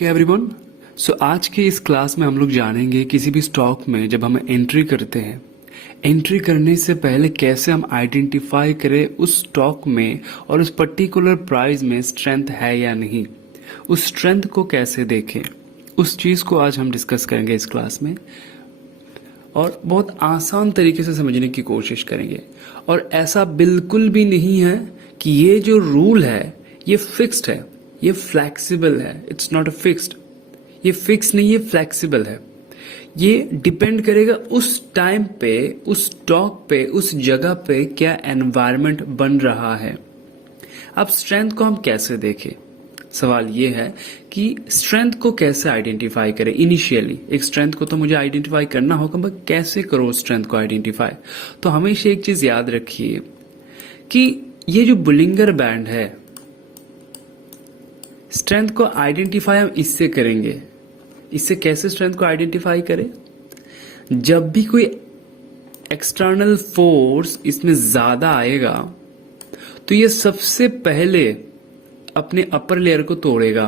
Everyone, सो आज के इस क्लास में हम लोग जानेंगे किसी भी स्टॉक में जब हम एंट्री करते हैं, एंट्री करने से पहले कैसे हम आइडेंटिफाई करें उस स्टॉक में और उस पर्टिकुलर प्राइस में स्ट्रेंथ है या नहीं, उस स्ट्रेंथ को कैसे देखें, उस चीज़ को आज हम डिस्कस करेंगे इस क्लास में और बहुत आसान तरीके से समझने की कोशिश करेंगे। और ऐसा बिल्कुल भी नहीं है कि ये जो रूल है ये फिक्स्ड है, ये फ्लैक्सिबल है। इट्स नॉट अ फिक्स्ड, ये फिक्स नहीं, ये फ्लैक्सिबल है। ये डिपेंड करेगा उस टाइम पे, उस स्टॉक पे, उस जगह पे क्या एनवायरनमेंट बन रहा है। अब स्ट्रेंथ को हम कैसे देखें, सवाल ये है कि स्ट्रेंथ को कैसे आइडेंटिफाई करें। इनिशियली एक स्ट्रेंथ को तो मुझे आइडेंटिफाई करना होगा, मैं कैसे करूँ स्ट्रेंथ को आइडेंटिफाई। तो हमेशा एक चीज याद रखिए कि ये जो बुलिंगर बैंड है, स्ट्रेंथ को आइडेंटिफाई हम इससे करेंगे। इससे कैसे स्ट्रेंथ को आइडेंटिफाई करें? जब भी कोई एक्सटर्नल फोर्स इसमें ज्यादा आएगा तो ये सबसे पहले अपने अपर लेयर को तोड़ेगा।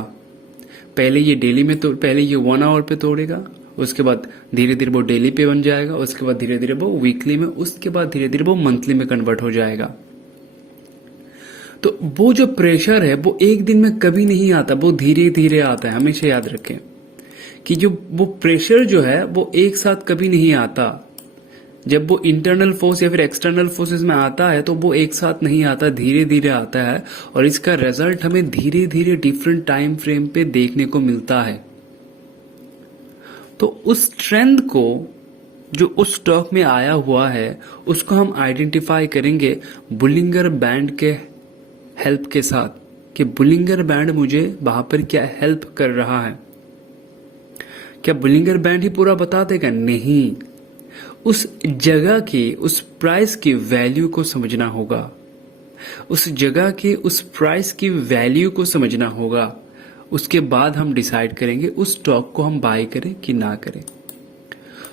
पहले ये डेली में तो पहले ये 1 आवर पे तोड़ेगा, उसके बाद धीरे धीरे वो डेली पे बन जाएगा, उसके बाद धीरे धीरे वो वीकली में, उसके बाद धीरे धीरे वो मंथली में कन्वर्ट हो जाएगा। तो वो जो प्रेशर है वो एक दिन में कभी नहीं आता, वो धीरे धीरे आता है। हमेशा याद रखें कि जो वो प्रेशर जो है वो एक साथ कभी नहीं आता। जब वो इंटरनल फोर्स या फिर एक्सटर्नल फोर्सेस में आता है तो वो एक साथ नहीं आता, धीरे धीरे आता है और इसका रिजल्ट हमें धीरे धीरे डिफरेंट टाइम फ्रेम पे देखने को मिलता है। तो उस ट्रेंड को जो उस स्टॉक में आया हुआ है उसको हम आइडेंटिफाई करेंगे बुलिंगर बैंड के हेल्प के साथ कि बुलिंगर बैंड मुझे वहां पर क्या हेल्प कर रहा है। क्या बुलिंगर बैंड ही पूरा बता देगा? नहीं, उस जगह की, उस प्राइस की वैल्यू को समझना होगा, उस जगह के उस प्राइस की वैल्यू को समझना होगा। उसके बाद हम डिसाइड करेंगे उस स्टॉक को हम बाय करें कि ना करें।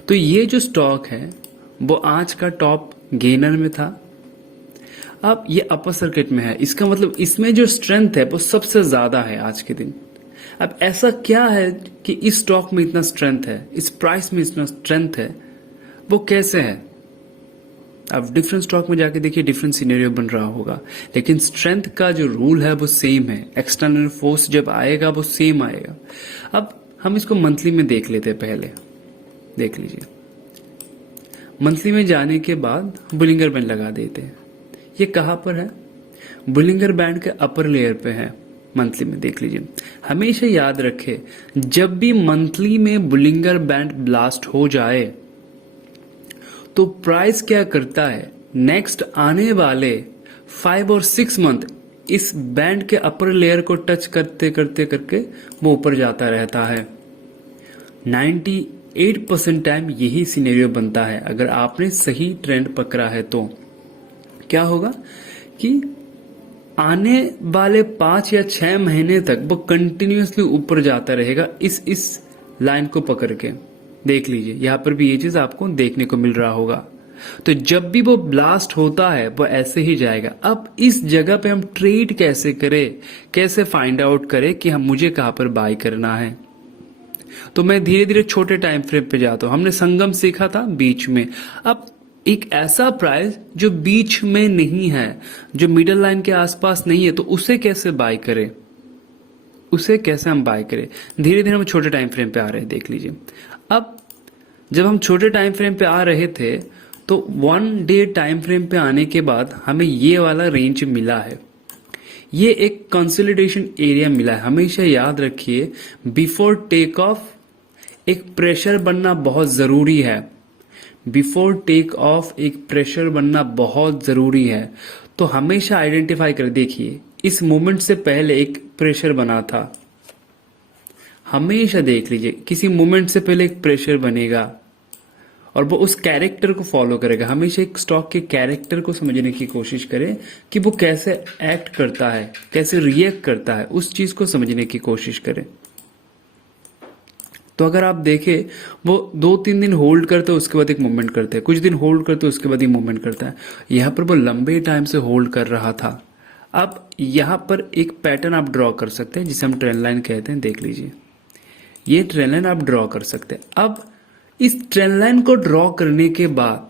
तो ये जो स्टॉक है वो आज का टॉप गेनर में था, अब ये अपर सर्किट में है। इसका मतलब इसमें जो स्ट्रेंथ है वो सबसे ज्यादा है आज के दिन। अब ऐसा क्या है कि इस स्टॉक में इतना स्ट्रेंथ है, इस प्राइस में इतना स्ट्रेंथ है, वो कैसे है? अब डिफरेंट स्टॉक में जाके देखिए डिफरेंट सिनेरियो बन रहा होगा, लेकिन स्ट्रेंथ का जो रूल है वो सेम है। एक्सटर्नल फोर्स जब आएगा वो सेम आएगा। अब हम इसको मंथली में देख लेते हैं। पहले देख लीजिए, मंथली में जाने के बाद बुलिंगर बैंड लगा देते हैं। ये कहां पर है? बुलिंगर बैंड के अपर लेयर पे है। मंथली में देख लीजिए। हमेशा याद रखें, जब भी मंथली में बुलिंगर बैंड ब्लास्ट हो जाए तो प्राइस क्या करता है, नेक्स्ट आने वाले 5 और 6 मंथ इस बैंड के अपर लेयर को टच करते करते करके वो ऊपर जाता रहता है। 98% टाइम यही सिनेरियो बनता है। अगर आपने सही ट्रेंड पकड़ा है तो क्या होगा कि आने वाले 5 या 6 महीने तक वो कंटिन्यूअसली ऊपर जाता रहेगा इस लाइन को पकड़ के। देख लीजिए, यहां पर भी ये चीज आपको देखने को मिल रहा होगा। तो जब भी वो ब्लास्ट होता है वो ऐसे ही जाएगा। अब इस जगह पे हम ट्रेड कैसे करें, कैसे फाइंड आउट करें कि हम मुझे कहां पर बाय करना है? तो मैं धीरे धीरे छोटे टाइम फ्रेम पे जाता हूं। हमने संगम सीखा था बीच में। अब एक ऐसा प्राइस जो बीच में नहीं है, जो मिडल लाइन के आसपास नहीं है, तो उसे कैसे बाय करें, उसे कैसे हम बाय करें? धीरे धीरे हम छोटे टाइम फ्रेम पे आ रहे हैं। देख लीजिए, अब जब हम छोटे टाइम फ्रेम पे आ रहे थे तो 1 डे टाइम फ्रेम पे आने के बाद हमें ये वाला रेंज मिला है। ये एक कंसोलिडेशन एरिया मिला है। हमेशा याद रखिए, बिफोर टेक ऑफ एक प्रेशर बनना बहुत जरूरी है। बिफोर टेक ऑफ एक प्रेशर बनना बहुत जरूरी है। तो हमेशा आइडेंटिफाई कर, देखिए इस मोमेंट से पहले एक प्रेशर बना था। हमेशा देख लीजिए, किसी मोमेंट से पहले एक प्रेशर बनेगा और वो उस कैरेक्टर को फॉलो करेगा। हमेशा एक स्टॉक के कैरेक्टर को समझने की कोशिश करें कि वो कैसे एक्ट करता है, कैसे रिएक्ट करता है, उस चीज को समझने की कोशिश करें। तो अगर आप देखें, वो 2-3 दिन होल्ड करते हैं, उसके बाद एक मूवमेंट करते हैं, कुछ दिन होल्ड करते हैं, उसके बाद ही मूवमेंट करता है। यहाँ पर वो लंबे टाइम से होल्ड कर रहा था। अब यहाँ पर एक पैटर्न आप ड्रॉ कर सकते हैं जिसे हम ट्रेंड लाइन कहते हैं। देख लीजिए, ये ट्रेंड लाइन आप ड्रॉ कर सकते हैं। अब इस ट्रेंड लाइन को ड्रॉ करने के बाद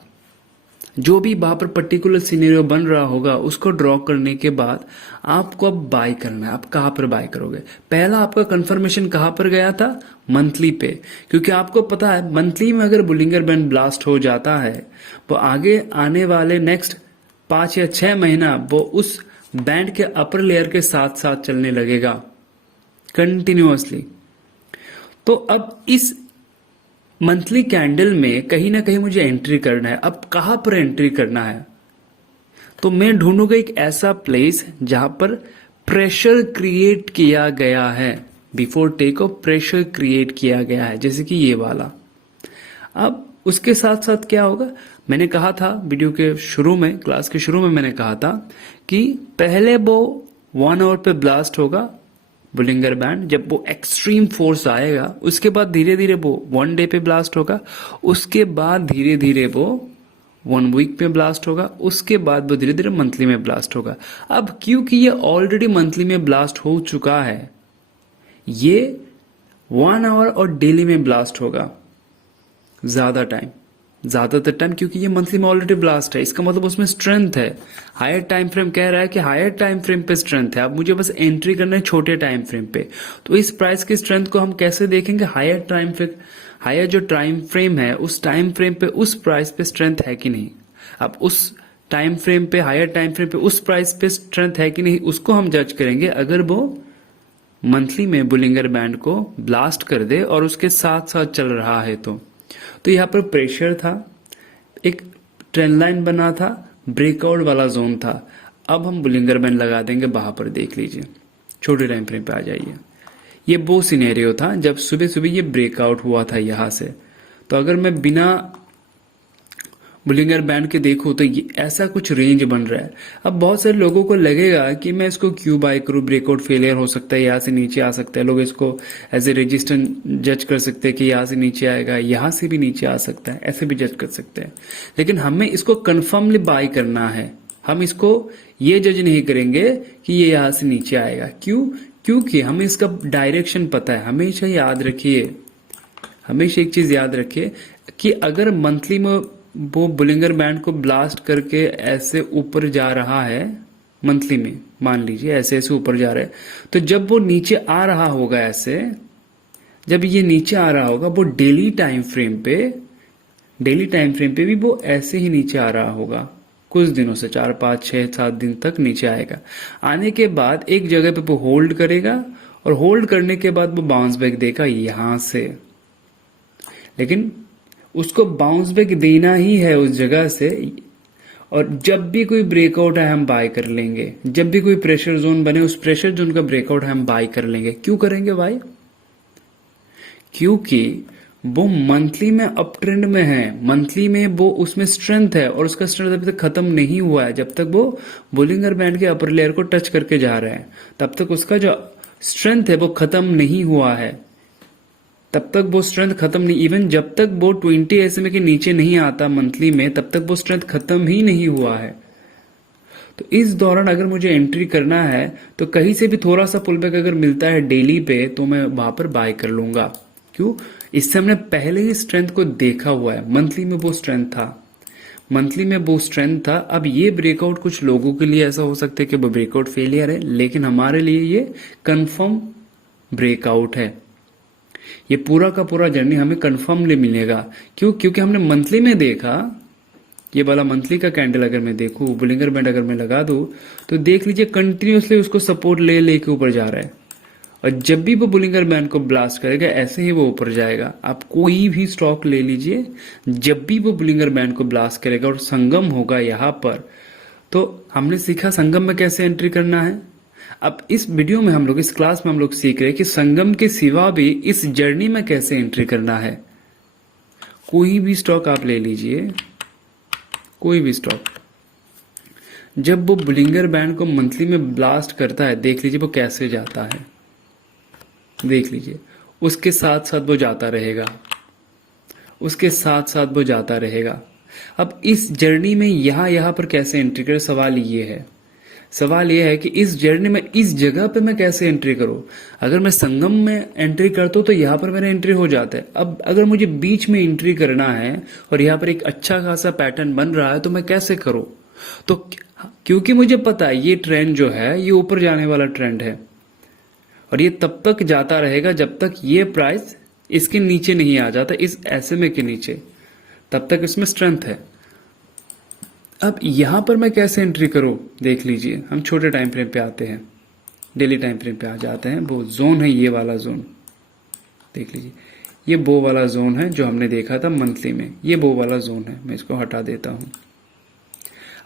जो भी वहां पर पर्टिकुलर सिनेरियो बन रहा होगा उसको ड्रॉ करने के बाद आपको अब बाय करना है। आप कहां पर बाय करोगे? पहला आपका कंफर्मेशन कहां पर गया था? मंथली पे, क्योंकि आपको पता है मंथली में अगर बुलिंगर बैंड ब्लास्ट हो जाता है वो आगे आने वाले नेक्स्ट 5 या 6 महीना वो उस बैंड के अपर लेयर के साथ साथ चलने लगेगा कंटिन्यूअसली। तो अब इस मंथली कैंडल में कहीं ना कहीं मुझे एंट्री करना है। अब कहां पर एंट्री करना है? तो मैं ढूंढूंगा एक ऐसा प्लेस जहां पर प्रेशर क्रिएट किया गया है, before take off pressure create किया गया है, जैसे कि ये वाला। अब उसके साथ साथ क्या होगा? मैंने कहा था वीडियो के शुरू में, क्लास के शुरू में मैंने कहा था कि पहले वो 1 आवर पे ब्लास्ट होगा बुलिंगर बैंड, जब वो एक्सट्रीम फोर्स आएगा उसके बाद धीरे धीरे वो 1 डे पे ब्लास्ट होगा, उसके बाद धीरे धीरे वो 1 वीक पे ब्लास्ट होगा, उसके बाद वो धीरे धीरे मंथली में ब्लास्ट होगा। अब क्योंकि ये ऑलरेडी मंथली में ब्लास्ट हो चुका है, ये 1 आवर और डेली में ब्लास्ट होगा ज्यादातर टाइम, क्योंकि ये मंथली में ऑलरेडी ब्लास्ट है। इसका मतलब उसमें स्ट्रेंथ है। हायर टाइम फ्रेम कह रहा है कि हायर टाइम फ्रेम पे स्ट्रेंथ है। अब मुझे बस एंट्री करना है छोटे टाइम फ्रेम पे। तो इस प्राइस की स्ट्रेंथ को हम कैसे देखेंगे? हायर जो टाइम फ्रेम है उस टाइम फ्रेम पे उस प्राइस पे स्ट्रेंथ है कि नहीं। अब उस टाइम फ्रेम पे, हायर टाइम फ्रेम पे उस प्राइस पे स्ट्रेंथ है कि नहीं, उसको हम जज करेंगे अगर वो मंथली में बुलिंगर बैंड को ब्लास्ट कर दे और उसके साथ साथ चल रहा है तो यहां पर प्रेशर था, एक ट्रेंड लाइन बना था, ब्रेकआउट वाला जोन था। अब हम बुलिंगर बैंड लगा देंगे वहां पर, देख लीजिए छोटे टाइम फ्रेम पे आ जाइए। ये वो सिनेरियो था जब सुबह सुबह ये ब्रेकआउट हुआ था यहां से। तो अगर मैं बिना बुलिंगर बैंड के देखूं तो ये ऐसा कुछ रेंज बन रहा है। अब बहुत सारे लोगों को लगेगा कि मैं इसको क्यों बाय करूं, ब्रेकआउट फेलियर हो सकता है, यहाँ से नीचे आ सकता है। लोग इसको एज ए रेजिस्टेंस जज कर सकते हैं कि यहाँ से नीचे आएगा, यहाँ से भी नीचे आ सकता है, ऐसे भी जज कर सकते हैं। लेकिन हमें इसको कन्फर्मली बाय करना है। हम इसको ये जज नहीं करेंगे कि ये यहाँ से नीचे आएगा। क्योंकि हमें इसका डायरेक्शन पता है। हमेशा याद रखिए, हमेशा एक चीज याद रखिए कि अगर मंथली में वो बुलिंगर बैंड को ब्लास्ट करके ऐसे ऊपर जा रहा है, मंथली में मान लीजिए ऐसे ऐसे ऊपर जा रहा है, तो जब वो नीचे आ रहा होगा ऐसे, जब ये नीचे आ रहा होगा वो डेली टाइम फ्रेम पे भी वो ऐसे ही नीचे आ रहा होगा कुछ दिनों से, 4 5 6 7 दिन तक नीचे आएगा। आने के बाद एक जगह पे वो होल्ड करेगा और होल्ड करने के बाद वो बाउंस बैक देगा यहां से। लेकिन उसको बाउंस बैक देना ही है उस जगह से, और जब भी कोई ब्रेकआउट है हम बाय कर लेंगे। जब भी कोई प्रेशर जोन बने उस प्रेशर जोन का ब्रेकआउट हम बाय कर लेंगे। क्यों करेंगे बाय? क्योंकि वो मंथली में अप ट्रेंड में है, मंथली में वो उसमें स्ट्रेंथ है और उसका स्ट्रेंथ अभी तक खत्म नहीं हुआ है। जब तक वो बुलिंगर बैंड के अपर लेयर को टच करके जा रहा है तब तक उसका जो स्ट्रेंथ है वो खत्म नहीं हुआ है। तब तक वो स्ट्रेंथ खत्म नहीं, इवन जब तक वो 20 SMA के नीचे नहीं आता मंथली में तब तक वो स्ट्रेंथ खत्म ही नहीं हुआ है। तो इस दौरान अगर मुझे एंट्री करना है तो कहीं से भी थोड़ा सा पुल बैक अगर मिलता है डेली पे तो मैं वहां पर बाय कर लूंगा। क्यों? इससे हमने पहले ही स्ट्रेंथ को देखा हुआ है। मंथली में वो स्ट्रेंथ था। अब ये ब्रेकआउट कुछ लोगों के लिए ऐसा हो सकता है कि वो ब्रेकआउट फेलियर है, लेकिन हमारे लिए ये कंफर्म ब्रेकआउट है। ये पूरा का पूरा जर्नी हमें कंफर्मली मिलेगा। क्योंकि हमने मंथली में देखा। ये वाला मंथली का कैंडल अगर मैं देखूं, बुलिंगर बैंड अगर मैं लगा दूं तो देख लीजिए कंटिन्यूसली उसको सपोर्ट लेके ऊपर जा रहा है, और जब भी वो बुलिंगर बैंड को ब्लास्ट करेगा ऐसे ही वो ऊपर जाएगा। आप कोई भी स्टॉक ले लीजिए, जब भी वो बुलिंगर बैंड को ब्लास्ट करेगा और संगम होगा यहां पर, तो हमने सीखा संगम में कैसे एंट्री करना है। अब इस वीडियो में हम लोग, इस क्लास में हम लोग सीख रहे हैं कि संगम के सिवा भी इस जर्नी में कैसे एंट्री करना है। कोई भी स्टॉक आप ले लीजिए, कोई भी स्टॉक, जब वो बुलिंगर बैंड को मंथली में ब्लास्ट करता है देख लीजिए वो कैसे जाता है, देख लीजिए उसके साथ साथ वो जाता रहेगा। अब इस जर्नी में यहां पर कैसे एंट्री करें, सवाल ये है। सवाल यह है कि इस जर्नी में इस जगह पे मैं कैसे एंट्री करूं। अगर मैं संगम में एंट्री करता हूं तो यहाँ पर मेरा एंट्री हो जाता है। अब अगर मुझे बीच में एंट्री करना है और यहाँ पर एक अच्छा खासा पैटर्न बन रहा है तो मैं कैसे करूं। तो क्योंकि मुझे पता है ये ट्रेंड जो है ये ऊपर जाने वाला ट्रेंड है और ये तब तक जाता रहेगा जब तक ये प्राइस इसके नीचे नहीं आ जाता, इस SMA के नीचे, तब तक इसमें स्ट्रेंथ है। अब यहां पर मैं कैसे एंट्री करूं, देख लीजिए। हम छोटे टाइम फ्रेम पे आते हैं, डेली टाइम फ्रेम पे आ जाते हैं। वो जोन है ये वाला जोन, देख लीजिए। ये बो वाला जोन है जो हमने देखा था मंथली में, ये बो वाला जोन है। मैं इसको हटा देता हूं।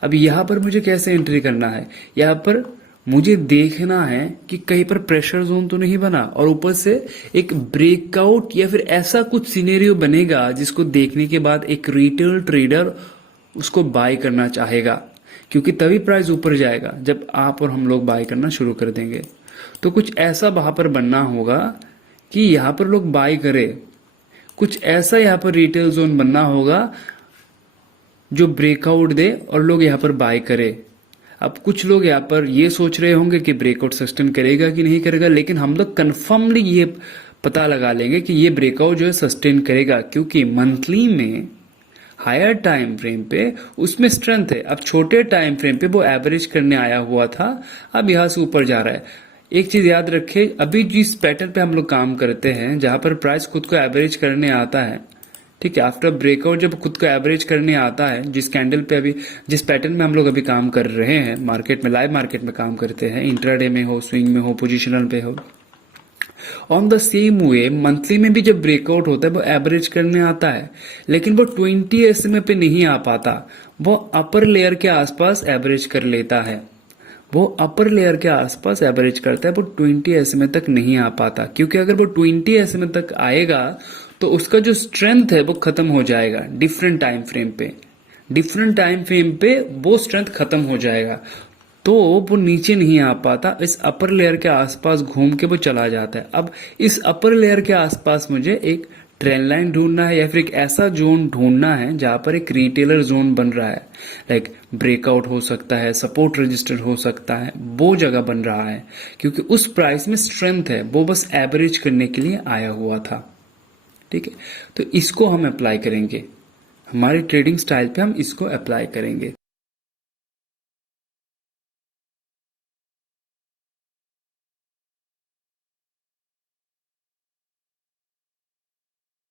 अब यहां पर मुझे कैसे एंट्री करना है, यहां पर मुझे देखना है कि कहीं पर प्रेशर जोन तो नहीं बना और ऊपर से एक ब्रेकआउट या फिर ऐसा कुछ सिनेरियो बनेगा जिसको देखने के बाद एक रिटेल ट्रेडर उसको बाय करना चाहेगा, क्योंकि तभी प्राइस ऊपर जाएगा जब आप और हम लोग बाय करना शुरू कर देंगे। तो कुछ ऐसा वहां पर बनना होगा कि यहां पर लोग बाय करें, कुछ ऐसा यहां पर रिटेल जोन बनना होगा जो ब्रेकआउट दे और लोग यहां पर बाय करें। अब कुछ लोग यहाँ पर ये सोच रहे होंगे कि ब्रेकआउट सस्टेन करेगा कि नहीं करेगा, लेकिन हम लोग कन्फर्मली ये पता लगा लेंगे कि ये ब्रेकआउट जो है सस्टेन करेगा, क्योंकि मंथली में हायर टाइम फ्रेम पे उसमें स्ट्रेंथ है। अब छोटे टाइम फ्रेम पे वो एवरेज करने आया हुआ था, अब यहां से ऊपर जा रहा है। एक चीज याद रखें, अभी जिस पैटर्न पे हम लोग काम करते हैं जहां पर प्राइस खुद को एवरेज करने आता है, ठीक है, आफ्टर ब्रेकआउट जब खुद को एवरेज करने आता है, जिस कैंडल पे अभी जिस पैटर्न में हम लोग अभी काम कर रहे हैं, मार्केट में, लाइव मार्केट में काम करते हैं, इंट्राडे में हो, स्विंग में हो, पोजिशनल पे हो, on the same way monthly में भी जब ब्रेकआउट होता है वो एवरेज करने आता है, लेकिन वो 20 SMA पे नहीं आ पाता, वो अपर लेयर के आसपास एवरेज कर लेता है। वो अपर लेयर के आसपास एवरेज करता है, वो 20 SMA तक नहीं आ पाता, क्योंकि अगर वो 20 SMA तक आएगा तो उसका जो स्ट्रेंथ है वो खत्म हो जाएगा। डिफरेंट टाइम फ्रेम पे वो स्ट्रेंथ खत्म हो जाएगा, तो वो नीचे नहीं आ पाता, इस अपर लेयर के आसपास घूम के वो चला जाता है। अब इस अपर लेयर के आसपास मुझे एक ट्रेंड लाइन ढूंढना है या फिर एक ऐसा जोन ढूंढना है जहां पर एक रिटेलर जोन बन रहा है, लाइक ब्रेकआउट हो सकता है, सपोर्ट रजिस्टर हो सकता है, वो जगह बन रहा है, क्योंकि उस प्राइस में स्ट्रेंथ है, वो बस एवरेज करने के लिए आया हुआ था। ठीक है, तो इसको हम अप्लाई करेंगे, हमारी ट्रेडिंग स्टाइल पे हम इसको अप्लाई करेंगे।